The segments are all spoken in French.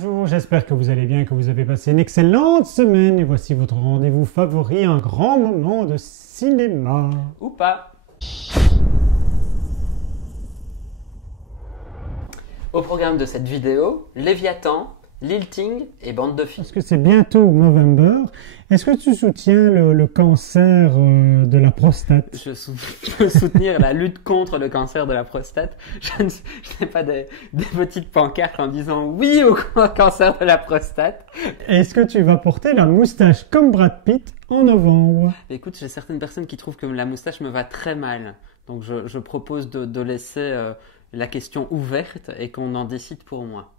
Bonjour, j'espère que vous allez bien, que vous avez passé une excellente semaine et voici votre rendez-vous favori, un grand moment de cinéma. Ou pas. Au programme de cette vidéo, Léviathan, Lilting et Bande de filles. Parce que c'est bientôt Movember, est-ce que tu soutiens le cancer de la prostate? Je peux soutenir la lutte contre le cancer de la prostate. Je n'ai pas des petites pancartes en disant oui au cancer de la prostate. Est-ce que tu vas porter la moustache comme Brad Pitt en novembre? Écoute, j'ai certaines personnes qui trouvent que la moustache me va très mal. Donc je propose de laisser la question ouverte et qu'on en décide pour moi.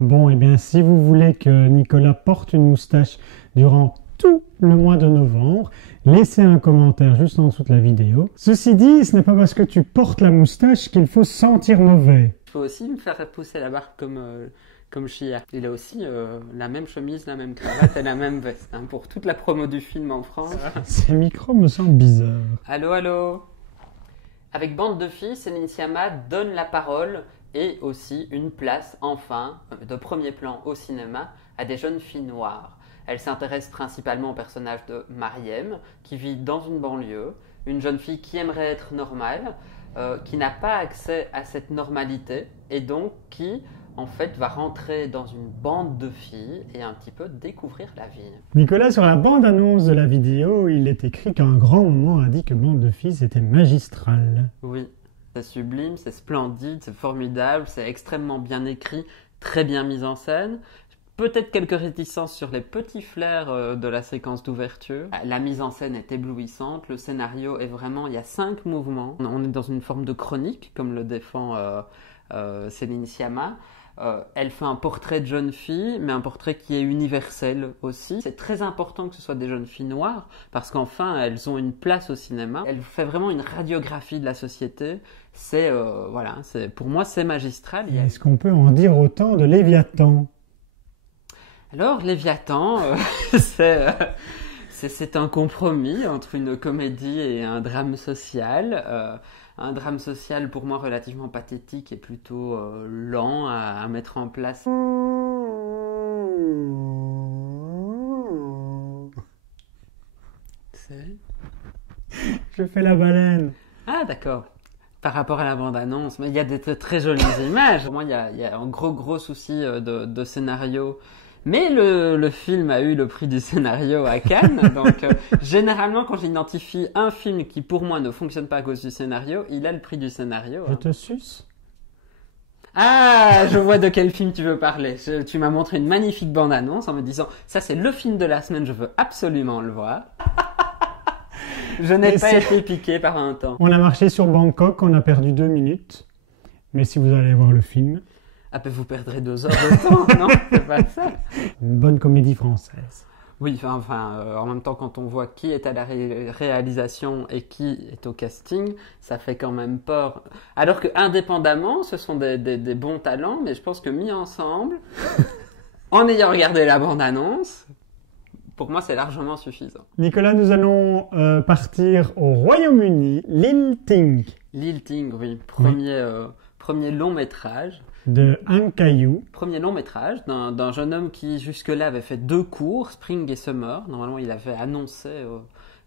Bon, et bien si vous voulez que Nicolas porte une moustache durant tout le mois de novembre, laissez un commentaire juste en dessous de la vidéo. Ceci dit, ce n'est pas parce que tu portes la moustache qu'il faut sentir mauvais. Je peux aussi me faire pousser la barbe comme Chia. Il a aussi la même chemise, la même cravate et la même veste hein, pour toute la promo du film en France. Ces micros me semblent bizarres. Allô, allô. Avec Bande de filles, Céline Sciamma donne la parole et aussi une place, enfin, de premier plan au cinéma à des jeunes filles noires. Elle s'intéresse principalement au personnage de Mariem, qui vit dans une banlieue, une jeune fille qui aimerait être normale, qui n'a pas accès à cette normalité, et donc qui, en fait, va rentrer dans une bande de filles et un petit peu découvrir la vie. Nicolas, sur la bande-annonce de la vidéo, il est écrit qu'un grand moment a dit que Bande de filles était magistral. Oui. C'est sublime, c'est splendide, c'est formidable, c'est extrêmement bien écrit, très bien mis en scène. Peut-être quelques réticences sur les petits flairs de la séquence d'ouverture. La mise en scène est éblouissante, le scénario est vraiment... Il y a 5 mouvements. On est dans une forme de chronique, comme le défend Céline Sciamma. Elle fait un portrait de jeune fille, mais un portrait qui est universel aussi. C'est très important que ce soit des jeunes filles noires, parce qu'enfin, elles ont une place au cinéma. Elle fait vraiment une radiographie de la société. C'est, voilà, pour moi, c'est magistral. Est-ce qu'on peut en dire autant de Léviathan? Alors, Léviathan, c'est un compromis entre une comédie et un drame social. Un drame social pour moi relativement pathétique et plutôt lent à mettre en place. Je fais la baleine. Ah d'accord. Par rapport à la bande-annonce, mais il y a des très jolies images. Pour moi, il y a un gros souci de scénario. Mais le film a eu le prix du scénario à Cannes, donc généralement quand j'identifie un film qui pour moi ne fonctionne pas à cause du scénario, il a le prix du scénario. Je te suce. Ah, je vois de quel film tu veux parler. Tu m'as montré une magnifique bande-annonce en me disant ça c'est le film de la semaine, je veux absolument le voir. Je n'ai pas été piqué par un temps. On a marché sur Bangkok, on a perdu 2 minutes, mais si vous allez voir le film... Ah ben vous perdrez 2 heures de temps, non? C'est pas ça. Une bonne comédie française. Oui, en même temps, quand on voit qui est à la réalisation et qui est au casting, ça fait quand même peur. Alors que indépendamment, ce sont des bons talents, mais je pense que mis ensemble, en ayant regardé la bande-annonce, pour moi, c'est largement suffisant. Nicolas, nous allons partir au Royaume-Uni. Lilting. Lilting, oui. Premier long métrage. De Han Caillou. Premier long métrage d'un jeune homme qui jusque-là avait fait 2 courts, Spring et Summer. Normalement, il avait annoncé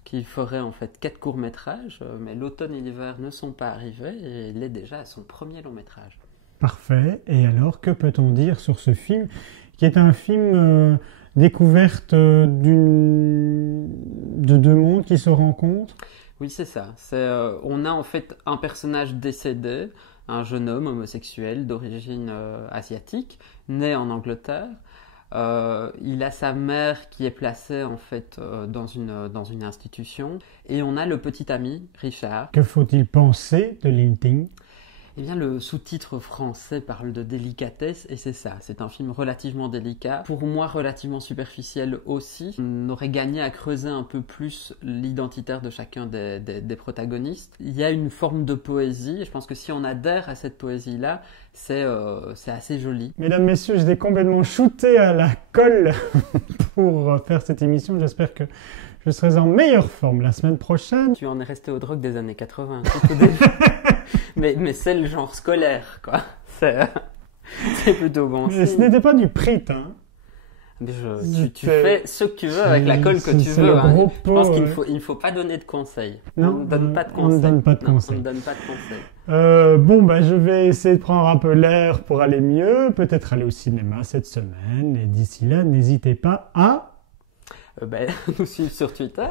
qu'il ferait en fait 4 courts métrages, mais l'automne et l'hiver ne sont pas arrivés et il est déjà à son premier long métrage. Parfait. Et alors, que peut-on dire sur ce film, qui est un film découverte de 2 mondes qui se rencontrent? Oui, c'est ça. On a en fait un personnage décédé, un jeune homme homosexuel d'origine asiatique, né en Angleterre. Il a sa mère qui est placée en fait dans une institution. Et on a le petit ami, Richard. Que faut-il penser de Lilting? Eh bien, le sous-titre français parle de délicatesse, et c'est ça. C'est un film relativement délicat. Pour moi, relativement superficiel aussi. On aurait gagné à creuser un peu plus l'identitaire de chacun des protagonistes. Il y a une forme de poésie, et je pense que si on adhère à cette poésie-là, c'est assez joli. Mesdames, messieurs, j'étais complètement shooté à la colle pour faire cette émission. J'espère que je serai en meilleure forme la semaine prochaine. Tu en es resté aux drogues des années 80, tout au début. mais c'est le genre scolaire, quoi. C'est plutôt bon Mais ce signe. n'était pas du prit, hein. Mais tu C'est- fais ce que tu veux avec la colle que tu c'est veux. le Hein. gros Je pense pot, qu'il ouais. il ne faut pas donner de conseils. Non, On ne donne pas de on ne conseils. donne pas de Non, conseils. on ne donne pas de conseils. Bon, bah, je vais essayer de prendre un peu l'air pour aller mieux, peut-être aller au cinéma cette semaine, et d'ici là, n'hésitez pas à, Nous suivre sur Twitter.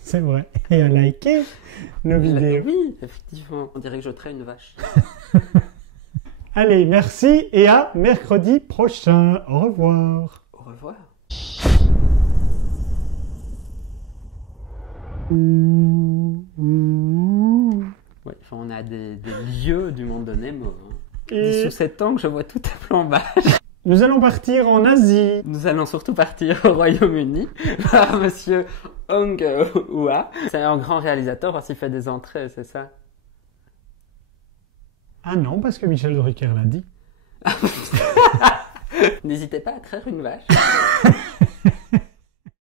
c'est vrai, et à liker nos vidéos. Oui, effectivement. On dirait que je traite une vache. Allez, merci et à mercredi prochain. Au revoir. Au revoir. Ouais, enfin, on a des lieux du monde de Nemo. Hein. Et Sous cet angle, je vois tout un flambage. nous allons partir en Asie. Nous allons surtout partir au Royaume-Uni par Monsieur Hong Hua. C'est un grand réalisateur parce qu'il fait des entrées, c'est ça? Ah non, parce que Michel Drucker l'a dit. N'hésitez pas à traire une vache.